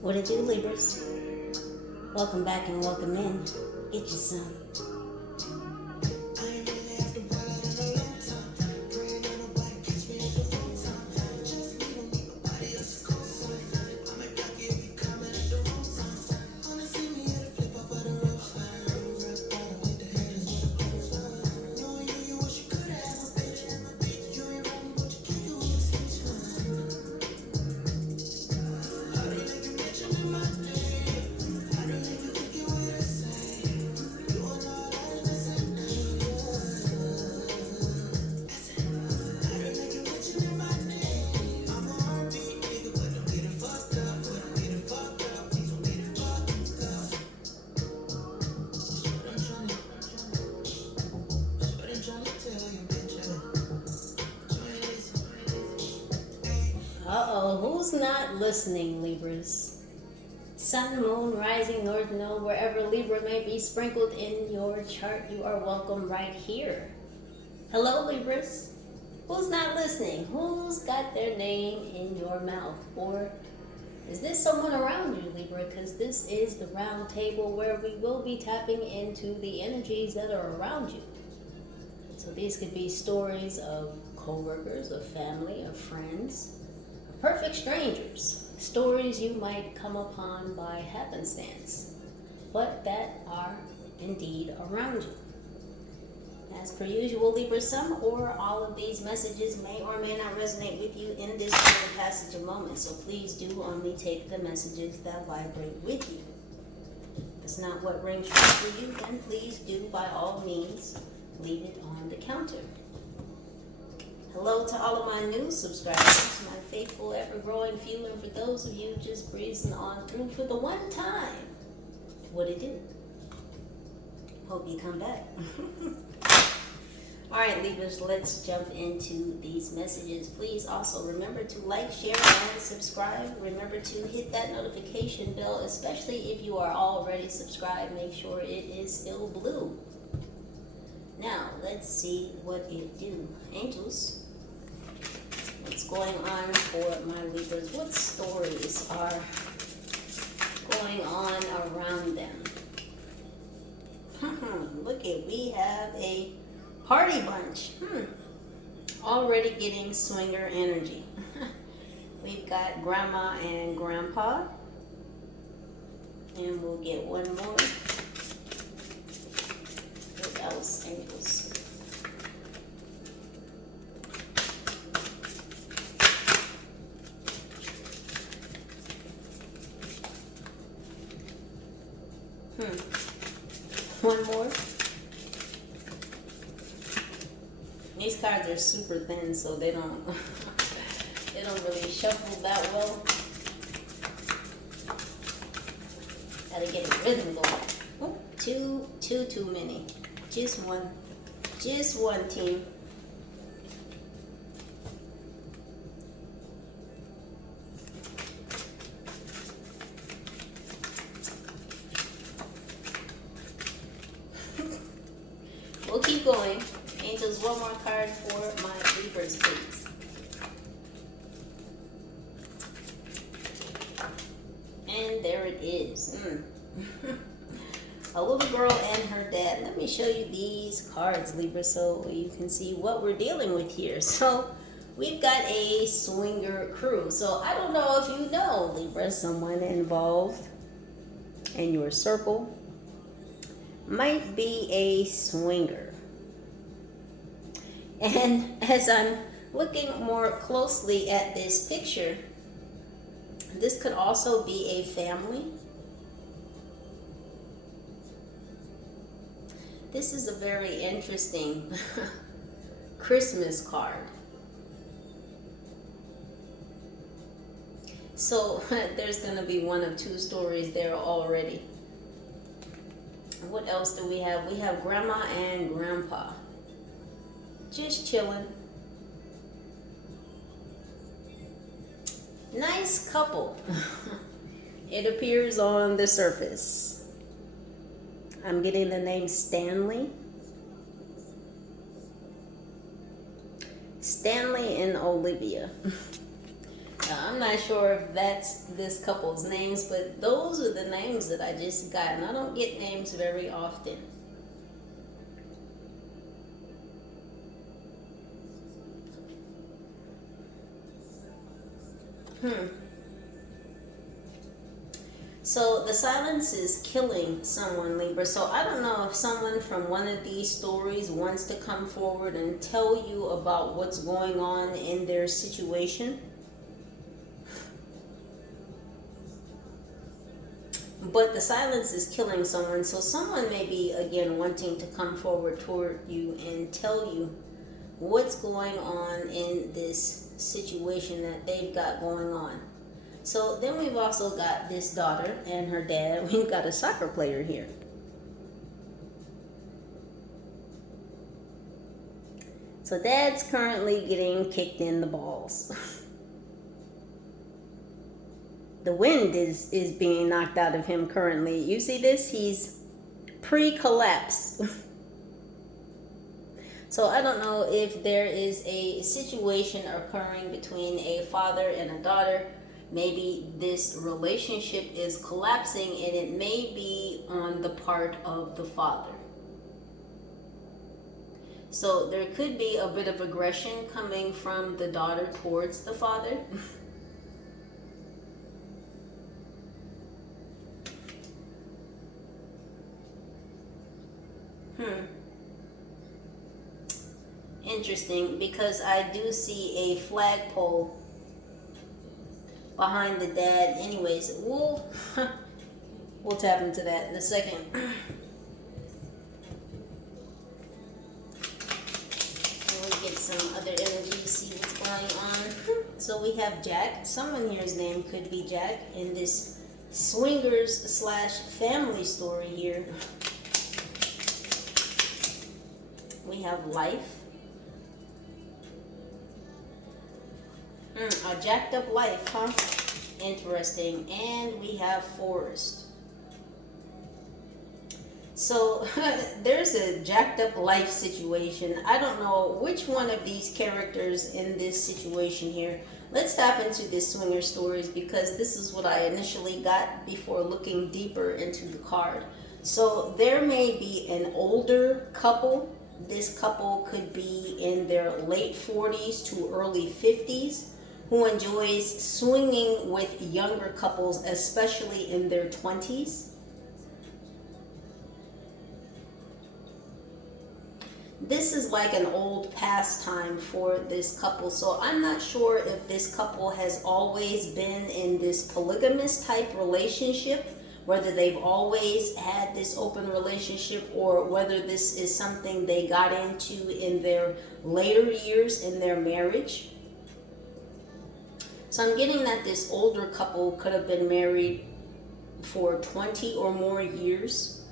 What it do, Libras? Welcome back and welcome in. Get you some. Uh-oh, who's not listening, Libras? Sun, moon, rising, north, node, wherever Libra may be sprinkled in your chart, you are welcome right here. Hello, Libras. Who's not listening? Who's got their name in your mouth? Or is this someone around you, Libra? Because this is the round table where we will be tapping into the energies that are around you. So these could be stories of co-workers, of family, of friends, perfect strangers, stories you might come upon by happenstance, but that are indeed around you. As per usual, Libra, some or all of these messages may or may not resonate with you in this passage of moments, so please do only take the messages that vibrate with you. If it's not what rings true for you, then please do, by all means, leave it on the counter. Hello to all of my new subscribers, my faithful, ever-growing few, and for those of you just breezing on through for the one time. What it do? Hope you come back. Alright, Libras, let's jump into these messages. Please also remember to like, share, and subscribe. Remember to hit that notification bell, especially if you are already subscribed. Make sure it is still blue. Now, let's see what it do. Angels, what's going on for my Libras? What stories are going on around them? Look at, we have a party bunch. Already getting swinger energy. We've got grandma and grandpa. And we'll get one more. What else, angels? One more. These cards are super thin, so they don't really shuffle that well. Gotta get a rhythm going. Oh, too many. Just one team. We'll keep going. Angels, one more card for my Libras, please. And there it is. A little girl and her dad. Let me show you these cards, Libra, so you can see what we're dealing with here. So we've got a swinger crew. So I don't know if you know, Libra, someone involved in your circle might be a swinger. And as I'm looking more closely at this picture, this could also be a family. This is a very interesting Christmas card. So there's going to be one of two stories there already. What else do we have? We have grandma and grandpa. Just chilling. Nice couple. It appears on the surface. I'm getting the name Stanley. Stanley and Olivia. I'm not sure if that's this couple's names, but those are the names that I just got, and I don't get names very often. So the silence is killing someone, Libra. So I don't know if someone from one of these stories wants to come forward and tell you about what's going on in their situation. But the silence is killing someone. So someone may be, again, wanting to come forward toward you and tell you what's going on in this situation that they've got going on. So then we've also got this daughter and her dad. We've got a soccer player here. So dad's currently getting kicked in the balls. The wind is being knocked out of him currently. You see this? He's pre-collapse. So I don't know if there is a situation occurring between a father and a daughter. Maybe this relationship is collapsing, and it may be on the part of the father. So there could be a bit of aggression coming from the daughter towards the father. Interesting, because I do see a flagpole behind the dad. Anyways, we'll tap into that in a second. We'll get some other energy to see what's going on. So we have Jack. Someone here's name could be Jack in this swingers / family story here. We have life. A jacked up life, huh? Interesting. And we have forest. So there's a jacked up life situation. I don't know which one of these characters in this situation here. Let's tap into this swinger stories, because this is what I initially got before looking deeper into the card. So there may be an older couple. This couple could be in their late 40s to early 50s, who enjoys swinging with younger couples, especially in their 20s. This is like an old pastime for this couple. So I'm not sure if this couple has always been in this polygamous type relationship, whether they've always had this open relationship, or whether this is something they got into in their later years in their marriage. So I'm getting that this older couple could have been married for 20 or more years.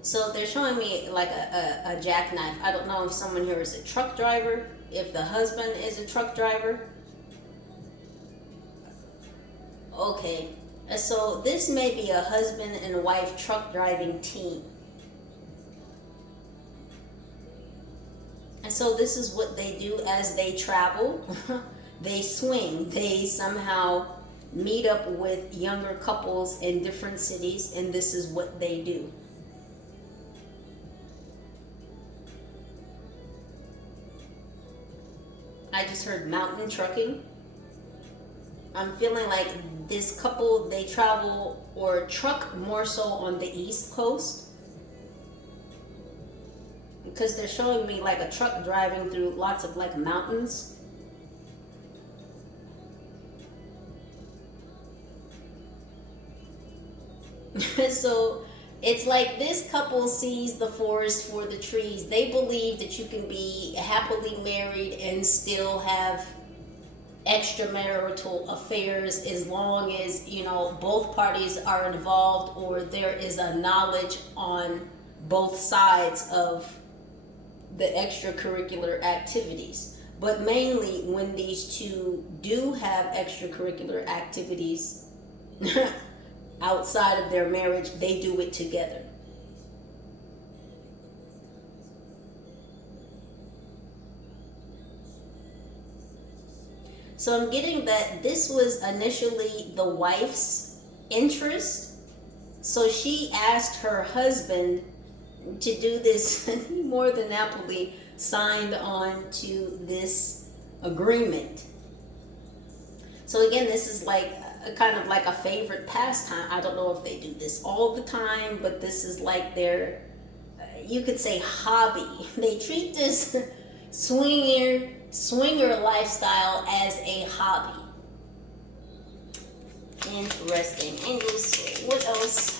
So they're showing me like a jackknife. I don't know if someone here is a truck driver, if the husband is a truck driver. Okay. So this may be a husband and wife truck driving team. And so this is what they do as they travel. They swing. They somehow meet up with younger couples in different cities, and this is what they do. I just heard mountain trucking. I'm feeling like this couple, they travel or truck more so on the East Coast, because they're showing me like a truck driving through lots of like mountains. So it's like this couple sees the forest for the trees. They believe that you can be happily married and still have extramarital affairs as long as, you know, both parties are involved, or there is a knowledge on both sides of the extracurricular activities. But mainly when these two do have extracurricular activities, outside of their marriage, they do it together. So I'm getting that this was initially the wife's interest. So she asked her husband to do this. He more than happily signed on to this agreement. So again, this is like a kind of like a favorite pastime. I don't know if they do this all the time, but this is like their, you could say, hobby. They treat this swinger lifestyle as a hobby. Interesting. Angels, what else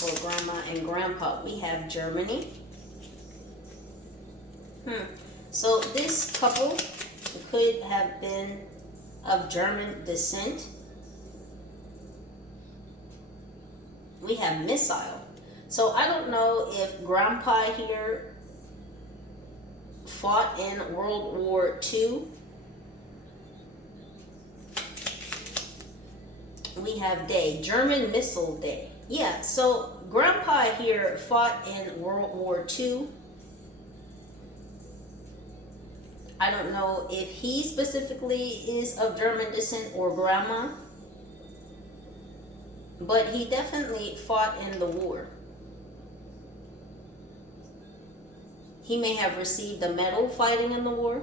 for grandma and grandpa? We have Germany. So this couple could have been of German descent. We have missile. So I don't know if grandpa here fought in World War II. We have day, German Missile Day. Yeah, so grandpa here fought in World War II. I don't know if he specifically is of German descent or grandma, but he definitely fought in the war. He may have received a medal fighting in the war.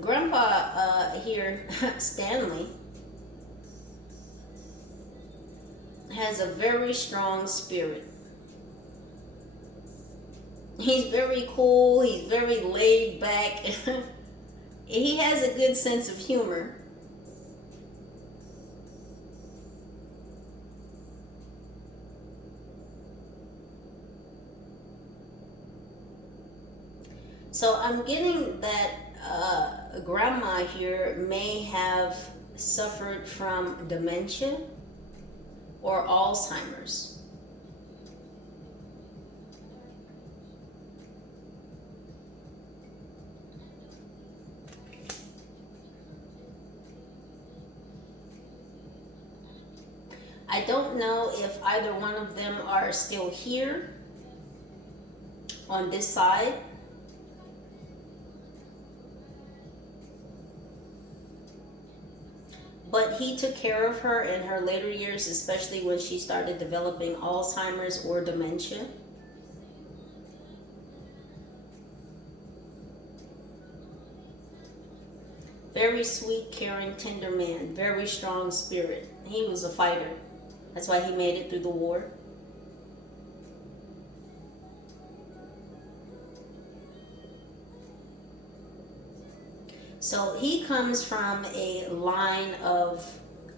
Grandpa here, Stanley, has a very strong spirit. He's very cool. He's very laid back. He has a good sense of humor. So I'm getting that grandma here may have suffered from dementia or Alzheimer's. I don't know if either one of them are still here on this side. But he took care of her in her later years, especially when she started developing Alzheimer's or dementia. Very sweet, caring, tender man. Very strong spirit. He was a fighter. That's why he made it through the war. So he comes from a line of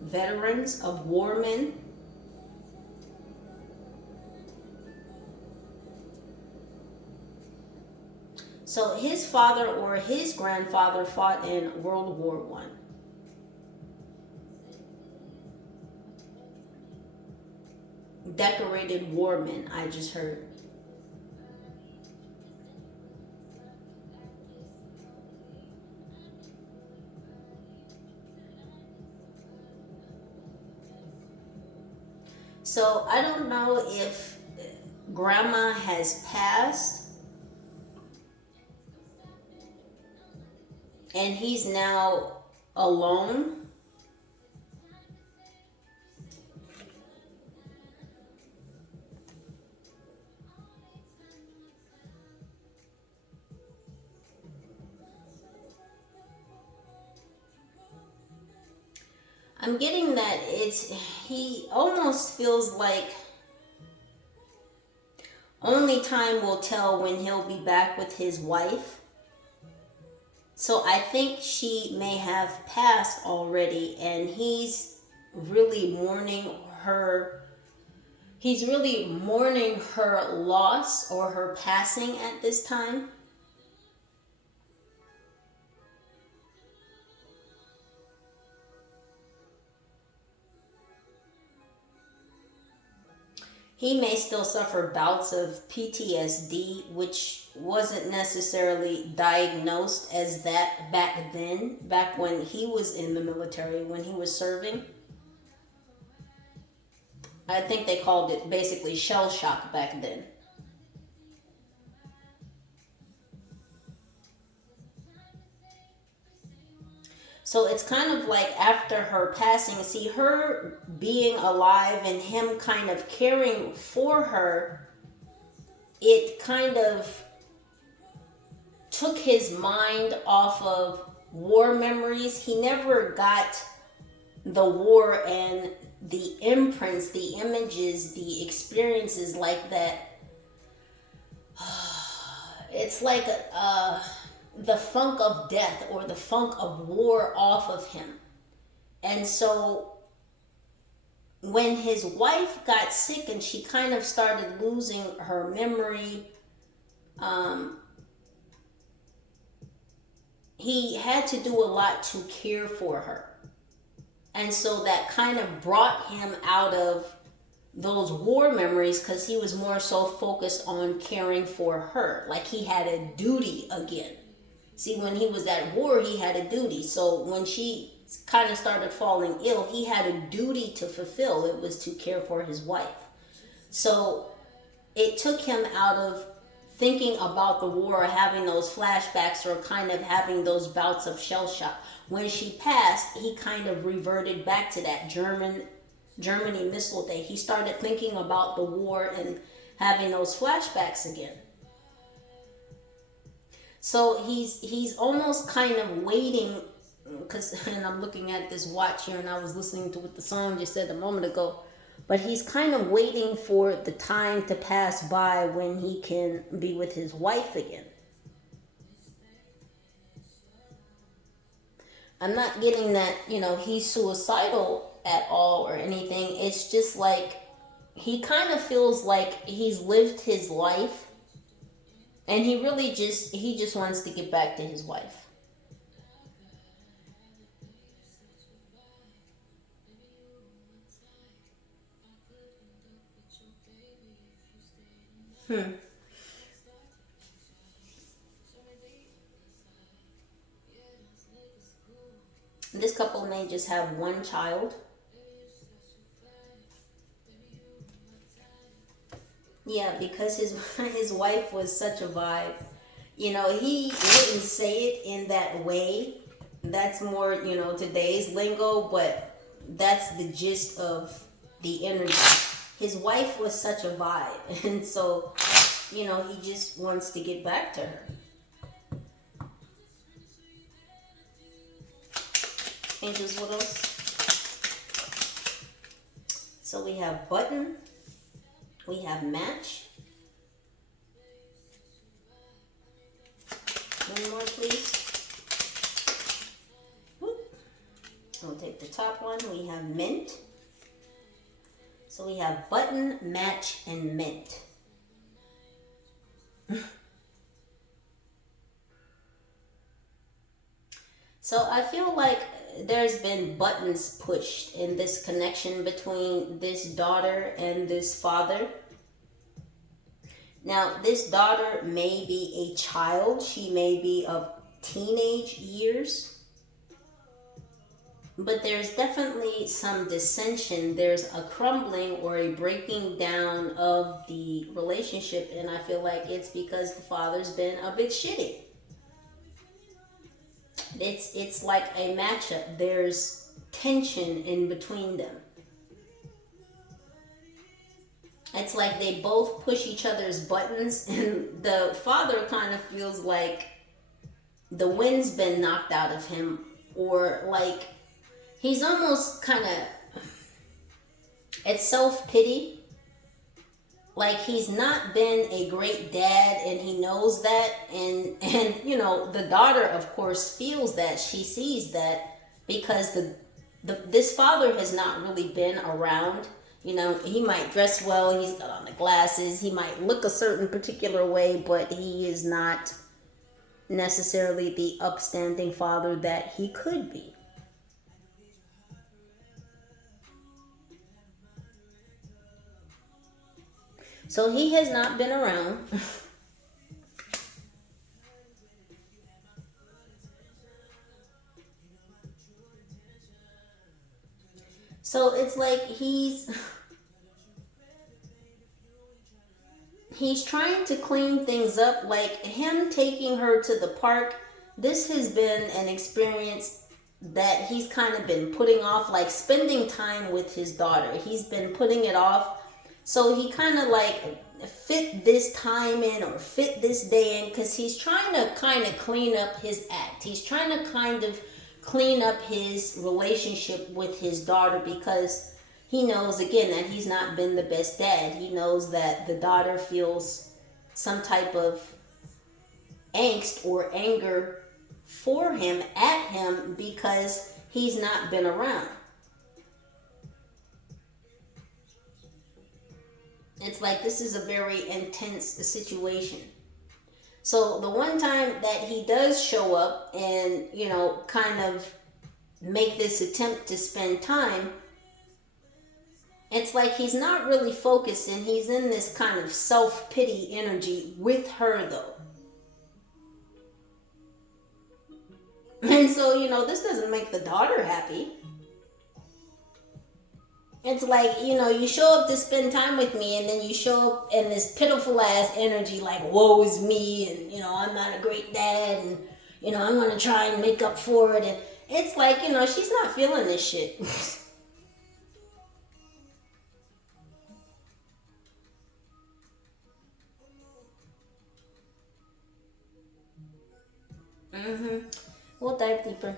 veterans, of warmen. So his father or his grandfather fought in World War I. Decorated warmen, I just heard. So I don't know if grandma has passed and he's now alone. I'm getting that he almost feels like only time will tell when he'll be back with his wife. So I think she may have passed already and he's really mourning her. He's really mourning her loss or her passing at this time. He may still suffer bouts of PTSD, which wasn't necessarily diagnosed as that back then, back when he was in the military, when he was serving. I think they called it basically shell shock back then. So it's kind of like after her passing, see, her being alive and him kind of caring for her, it kind of took his mind off of war memories. He never got the war and the imprints, the images, the experiences like that. It's like the funk of death or the funk of war off of him. And so when his wife got sick and she kind of started losing her memory, he had to do a lot to care for her. And so that kind of brought him out of those war memories, because he was more so focused on caring for her. Like he had a duty again. See, when he was at war, he had a duty. So when she kind of started falling ill, he had a duty to fulfill. It was to care for his wife. So it took him out of thinking about the war, or having those flashbacks, or kind of having those bouts of shell shock. When she passed, he kind of reverted back to that Germany missile day. He started thinking about the war and having those flashbacks again. So he's almost kind of waiting, because, and I'm looking at this watch here, and I was listening to what the song just said a moment ago, but he's kind of waiting for the time to pass by when he can be with his wife again. I'm not getting that, he's suicidal at all or anything. It's just like he kind of feels like he's lived his life, and he really just wants to get back to his wife. This couple may just have one child. Yeah, because his wife was such a vibe. He wouldn't say it in that way. That's more, today's lingo, but that's the gist of the energy. His wife was such a vibe, and so, he just wants to get back to her. Angels, what else? So we have button. We have match. One more, please. Whoop. I'll take the top one. We have mint. So we have button, match, and mint. So I feel like there's been buttons pushed in this connection between this daughter and this father. Now, this daughter may be a child. She may be of teenage years. But there's definitely some dissension. There's a crumbling or a breaking down of the relationship. And I feel like it's because the father's been a bit shitty. It's like a matchup. There's tension in between them. It's like they both push each other's buttons, and the father kind of feels like the wind's been knocked out of him, or like he's almost kind of, it's self-pity. Like he's not been a great dad, and he knows that, and the daughter of course feels that. She sees that because this father has not really been around. He might dress well, he's got on the glasses, he might look a certain particular way, but he is not necessarily the upstanding father that he could be. So he has not been around. So it's like he's trying to clean things up, like him taking her to the park. This has been an experience that he's kind of been putting off, like spending time with his daughter. He's been putting it off. So he kind of like fit this time in or fit this day in because he's trying to kind of clean up his act. He's trying to kind of clean up his relationship with his daughter because he knows again that he's not been the best dad. He knows that the daughter feels some type of angst or anger for him, at him, because he's not been around. It's like this is a very intense situation. So the one time that he does show up and, you know, kind of make this attempt to spend time, it's like he's not really focused and he's in this kind of self-pity energy with her though. And so, you know, this doesn't make the daughter happy. It's like, you know, you show up to spend time with me and then you show up in this pitiful ass energy like, woe is me, and, you know, I'm not a great dad, and, you know, I'm going to try and make up for it. And it's like, you know, she's not feeling this shit. We'll dive deeper.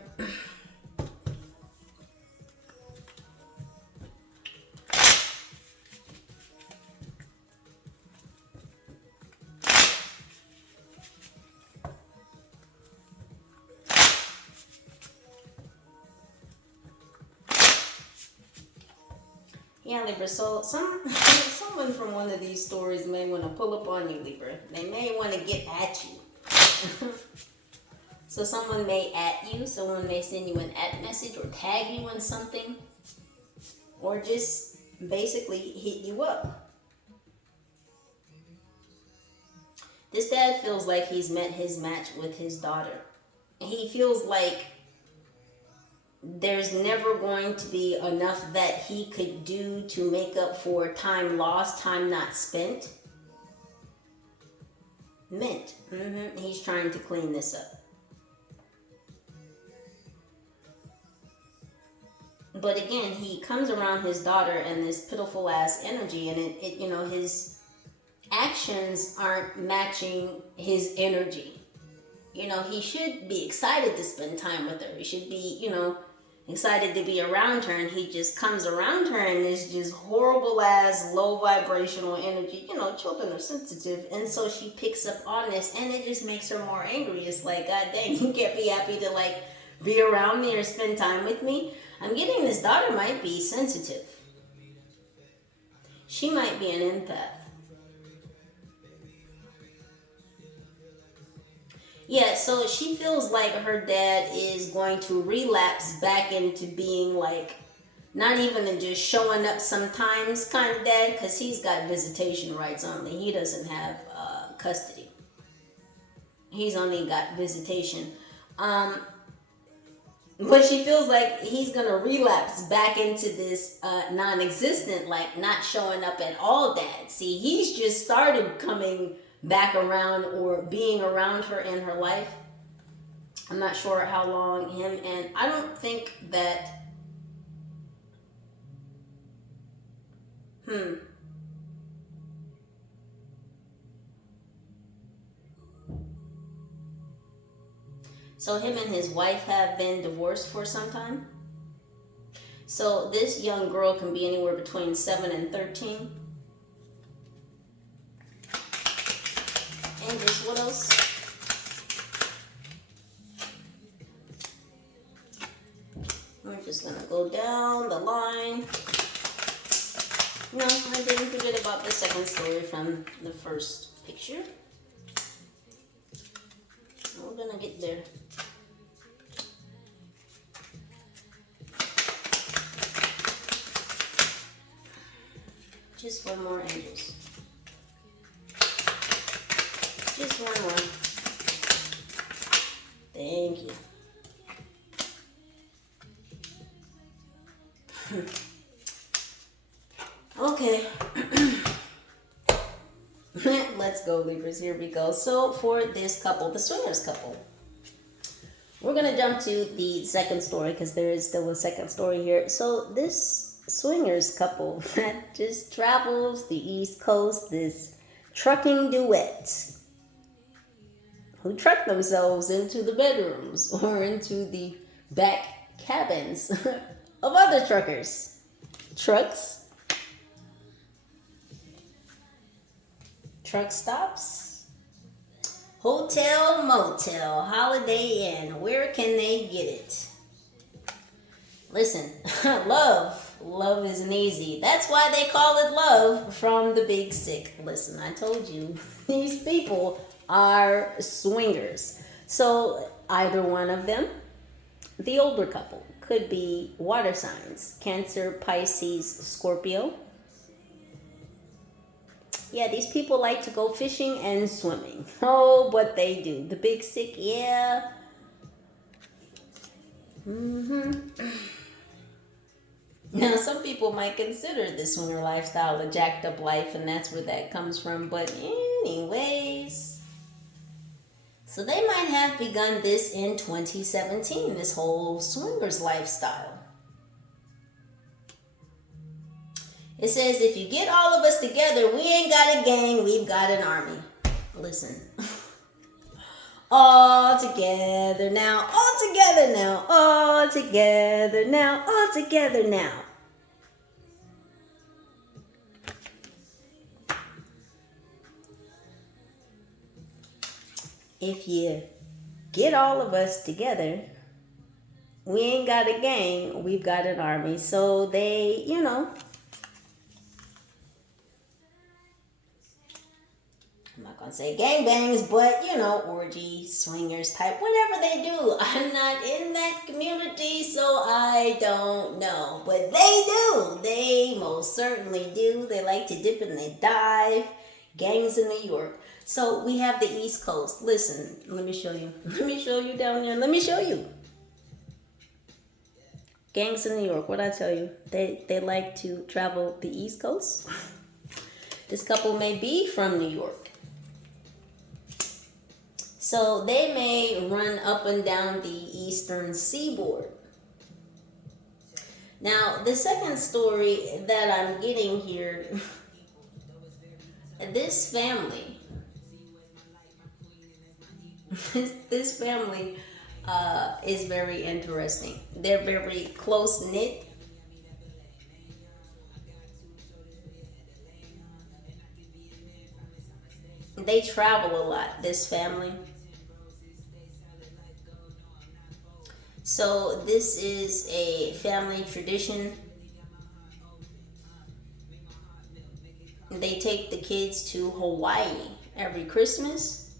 Yeah, Libra. So someone from one of these stories may want to pull up on you, Libra. They may want to get at you. So someone may at you. Someone may send you an at message or tag you in something, or just basically hit you up. This dad feels like he's met his match with his daughter. He feels like there's never going to be enough that he could do to make up for time lost, time not spent. Mint. He's trying to clean this up. But again, he comes around his daughter and this pitiful ass energy, and it you know, his actions aren't matching his energy. You know, he should be excited to spend time with her. He should be, you know, excited to be around her, and he just comes around her and is just horrible ass low vibrational energy. You know, children are sensitive, and so she picks up on this, and it just makes her more angry. It's like, god dang, you can't be happy to like be around me or spend time with me. I'm getting this daughter might be sensitive. She might be an empath. Yeah, so she feels like her dad is going to relapse back into being like, not even just showing up sometimes kind of dad, because he's got visitation rights only. He doesn't have custody. He's only got visitation. But she feels like he's going to relapse back into this non-existent, like not showing up at all dad. See, he's just started coming back around or being around her in her life. I'm not sure how long him, and I don't think that so him and his wife have been divorced for some time. So this young girl can be anywhere between 7 and 13. And just what else? We're just gonna go down the line. No, I didn't forget about the second story from the first picture. We're gonna get there. Just one more angels. One more. Thank you. Okay. Let's go, Libras. Here we go. So for this couple, the swingers couple, we're going to jump to the second story because there is still a second story here. So this swingers couple that just travels the East Coast, this trucking duet, who truck themselves into the bedrooms or into the back cabins of other truckers. Trucks, truck stops, hotel, motel, Holiday Inn. Where can they get it? Listen, love isn't easy. That's why they call it love from the Big Sick. Listen, I told you, these people are swingers. So either one of them, the older couple, could be water signs: Cancer, Pisces, Scorpio. Yeah, these people like to go fishing and swimming. Oh, what they do. The Big Sick, yeah. Now, some people might consider this swinger lifestyle a jacked up life, and that's where that comes from. But anyways, so they might have begun this in 2017, this whole swingers lifestyle. It says, if you get all of us together, we ain't got a gang, we've got an army. Listen. All together now, all together now, all together now, all together now. If you get all of us together, we ain't got a gang, we've got an army. So they, I'm not going to say gangbangs, but, orgy, swingers type, whatever they do. I'm not in that community, so I don't know. But they do. They most certainly do. They like to dip and they dive. Gangs in New York. So we have the East Coast. Listen, let me show you. Let me show you down there. Let me show you. Gangs in New York. What I tell you? They like to travel the East Coast. This couple may be from New York. So they may run up and down the eastern seaboard. Now, the second story that I'm getting here, this family, this family is very interesting. They're very close-knit. They travel a lot, this family. So this is a family tradition. They take the kids to Hawaii every Christmas.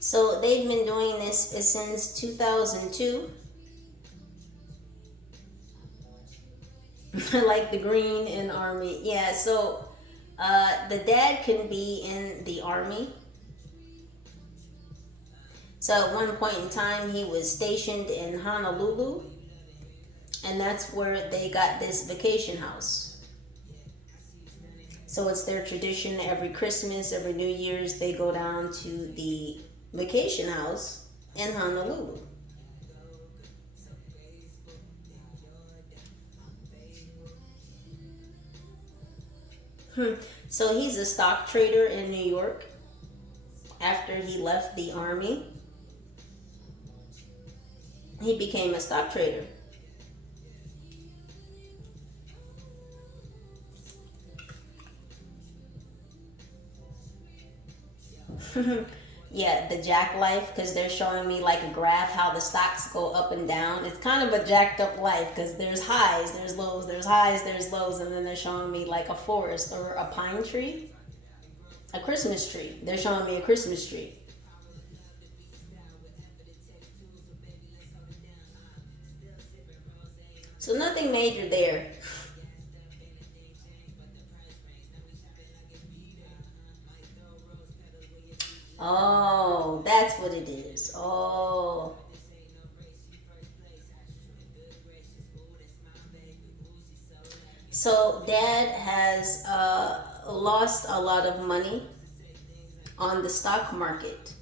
So they've been doing this since 2002. Like the Green and Army. Yeah, so the dad can be in the Army. So at one point in time, he was stationed in Honolulu. And that's where they got this vacation house. So it's their tradition every Christmas, every New Year's, they go down to the vacation house in Honolulu. So he's a stock trader in New York after he left the Army. He became a stock trader. Yeah, the jack life, because they're showing me like a graph how the stocks go up and down. It's kind of a jacked up life because there's highs, there's lows, there's highs, there's lows, and then they're showing me like a forest or a pine tree, a Christmas tree. They're showing me a Christmas tree. So nothing major there. Oh, that's what it is. Oh. So dad has lost a lot of money on the stock market.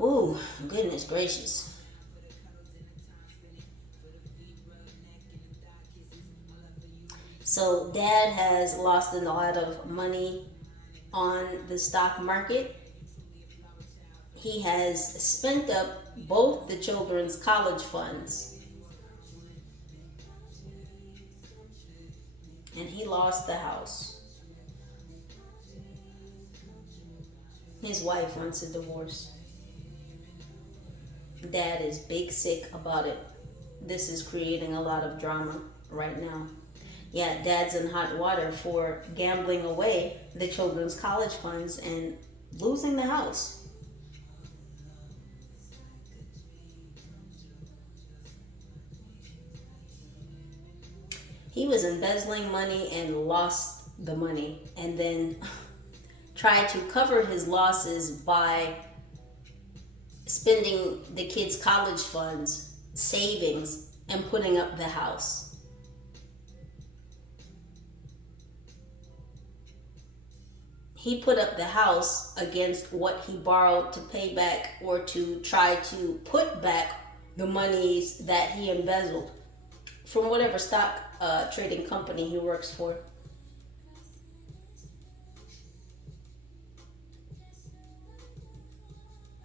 Ooh, goodness gracious. So dad has lost a lot of money on the stock market. He has spent up both the children's college funds and he lost the house. His wife wants a divorce. Dad is big sick about it. This is creating a lot of drama right now. Yeah, dad's in hot water for gambling away the children's college funds and losing the house. He was embezzling money and lost the money and then tried to cover his losses by spending the kids' college funds, savings, and putting up the house. He put up the house against what he borrowed to pay back or to try to put back the monies that he embezzled from whatever stock trading company he works for.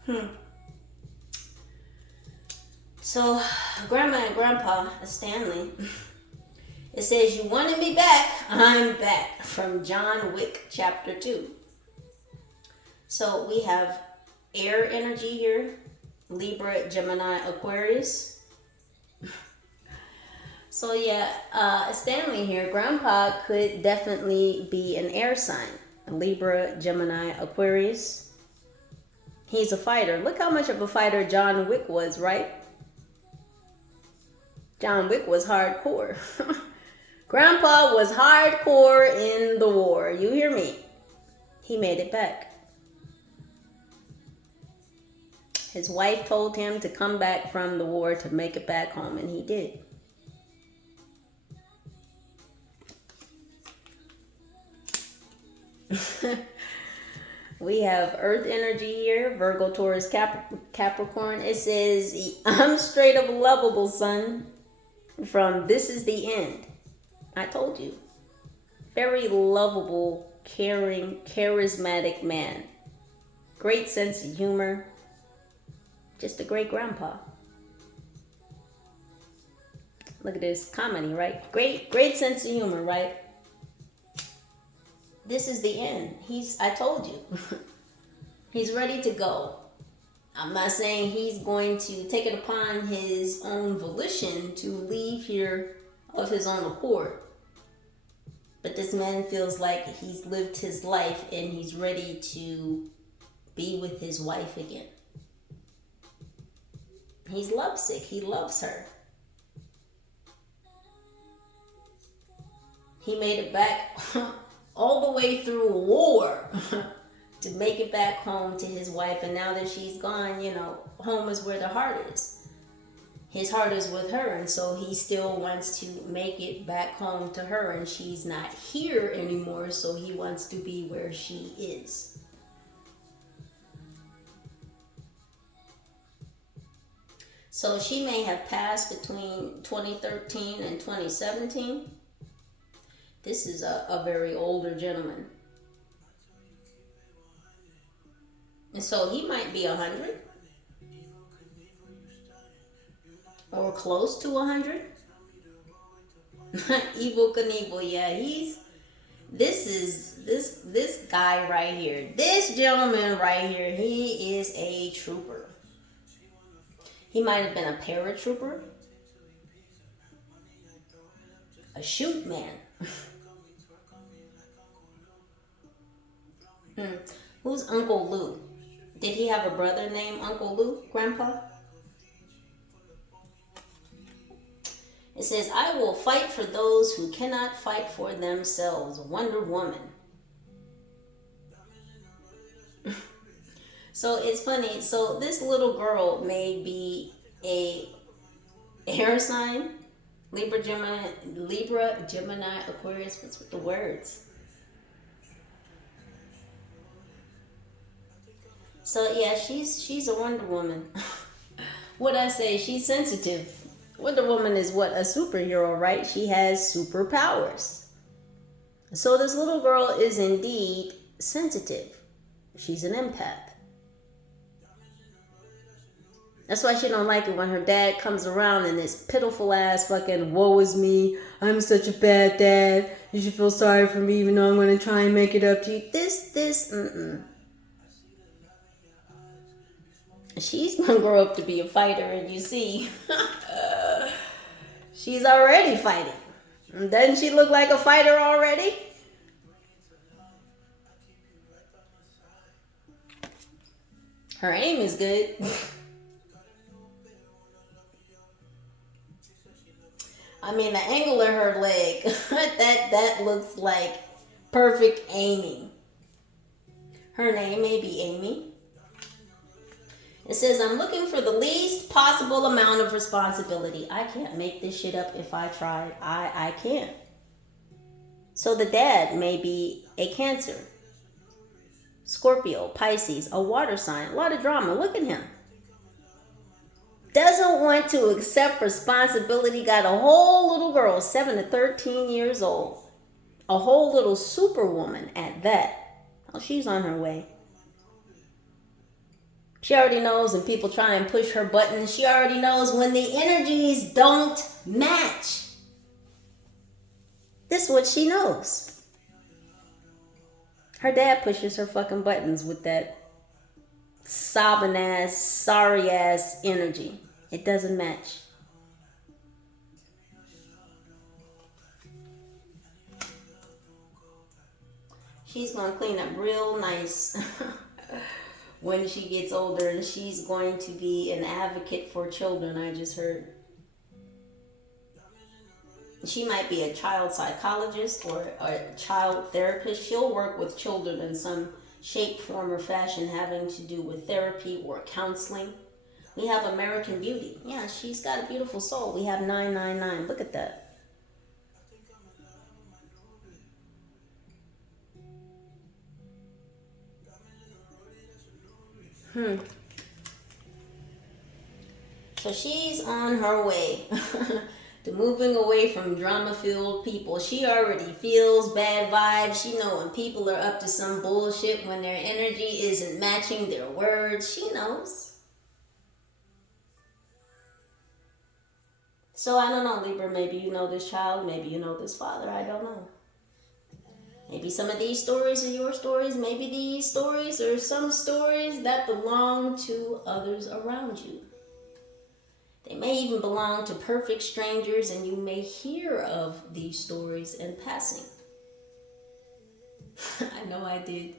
Hmm. So, Grandma and Grandpa Stanley, it says, "You wanted me back, I'm back," from John Wick, chapter 2. So, we have air energy here, Libra, Gemini, Aquarius. So, yeah, Stanley here, Grandpa could definitely be an air sign, Libra, Gemini, Aquarius. He's a fighter. Look how much of a fighter John Wick was, right? John Wick was hardcore. Grandpa was hardcore in the war. You hear me? He made it back. His wife told him to come back from the war to make it back home, and he did. We have earth energy here, Virgo, Taurus, Capricorn. It says, "I'm straight up lovable, son," from This Is the End. I told you. Very lovable, caring, charismatic man. Great sense of humor. Just a great grandpa. Look at this comedy, right? Great sense of humor, right? This is the end. I told you. He's ready to go. I'm not saying he's going to take it upon his own volition to leave here of his own accord. But this man feels like he's lived his life and he's ready to be with his wife again. He's lovesick. He loves her. He made it back all the way through war to make it back home to his wife. And now that she's gone, home is where the heart is. His heart is with her. And so he still wants to make it back home to her. And she's not here anymore. So he wants to be where she is. So she may have passed between 2013 and 2017. This is a very older gentleman. And so he might be 100 or close to 100. Evil Knievel, yeah, this guy right here, this gentleman right here, he is a trooper. He might have been a paratrooper, a shoot man. Who's Uncle Lou? Did he have a brother named Uncle Lou, Grandpa? It It says, I will fight for those who cannot fight for themselves. Wonder Woman. So it's funny. So this little girl may be a air sign. Libra, Gemini, Aquarius. What's with the words? So yeah, she's a Wonder Woman. What I say, she's sensitive. Wonder Woman is what? A superhero, right? She has superpowers. So this little girl is indeed sensitive. She's an empath. That's why she don't like it when her dad comes around and this pitiful ass fucking woe is me. I'm such a bad dad. You should feel sorry for me even though I'm going to try and make it up to you. She's going to grow up to be a fighter, and you see, she's already fighting. Doesn't she look like a fighter already? Her aim is good. I mean, the angle of her leg, that looks like perfect aiming. Her name may be Amy. It says, I'm looking for the least possible amount of responsibility. I can't make this shit up if I tried. I can't. So the dad may be a Cancer, Scorpio, Pisces, a water sign. A lot of drama. Look at him. Doesn't want to accept responsibility. Got a whole little girl, 7 to 13 years old. A whole little superwoman at that. Oh, she's on her way. She already knows when people try and push her buttons. She already knows when the energies don't match. This is what she knows. Her dad pushes her fucking buttons with that sobbing ass, sorry ass energy. It doesn't match. She's going to clean up real nice when she gets older, and she's going to be an advocate for children, I just heard. She might be a child psychologist or a child therapist. She'll work with children in some shape, form, or fashion having to do with therapy or counseling. We have American Beauty. Yeah, she's got a beautiful soul. We have 999. Look at that. So she's on her way to moving away from drama-filled people. She already feels bad vibes. She knows when people are up to some bullshit, when their energy isn't matching their words. She knows. So I don't know, Libra. Maybe you know this child. Maybe you know this father. I don't know. Maybe some of these stories are your stories. Maybe these stories are some stories that belong to others around you. They may even belong to perfect strangers, and you may hear of these stories in passing. I know I did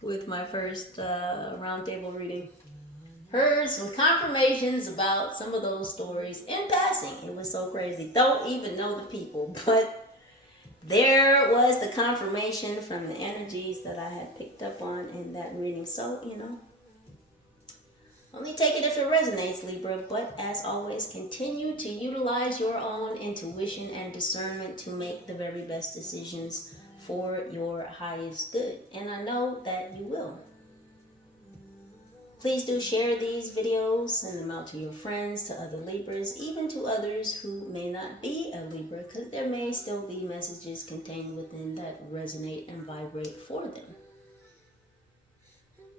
with my first roundtable reading. Heard some confirmations about some of those stories in passing. It was so crazy. Don't even know the people, but there was the confirmation from the energies that I had picked up on in that reading. So, only take it if it resonates, Libra. But as always, continue to utilize your own intuition and discernment to make the very best decisions for your highest good. And I know that you will. Please do share these videos, send them out to your friends, to other Libras, even to others who may not be a Libra, because there may still be messages contained within that resonate and vibrate for them.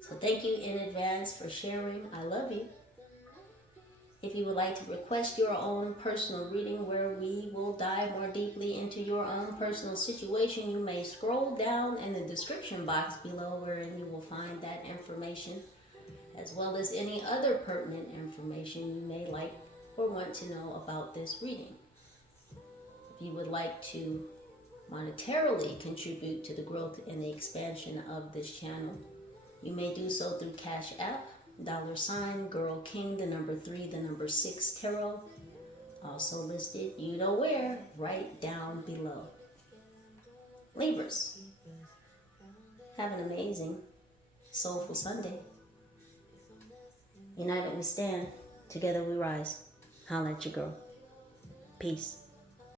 So thank you in advance for sharing. I love you. If you would like to request your own personal reading where we will dive more deeply into your own personal situation, you may scroll down in the description box below wherein you will find that information, as well as any other pertinent information you may like or want to know about this reading. If you would like to monetarily contribute to the growth and the expansion of this channel, you may do so through Cash App, $, GYRL King, 3, 6 Tarot. Also listed, you know where, right down below. Libras, have an amazing, soulful Sunday. United we stand, together we rise. Holla at your girl. Peace.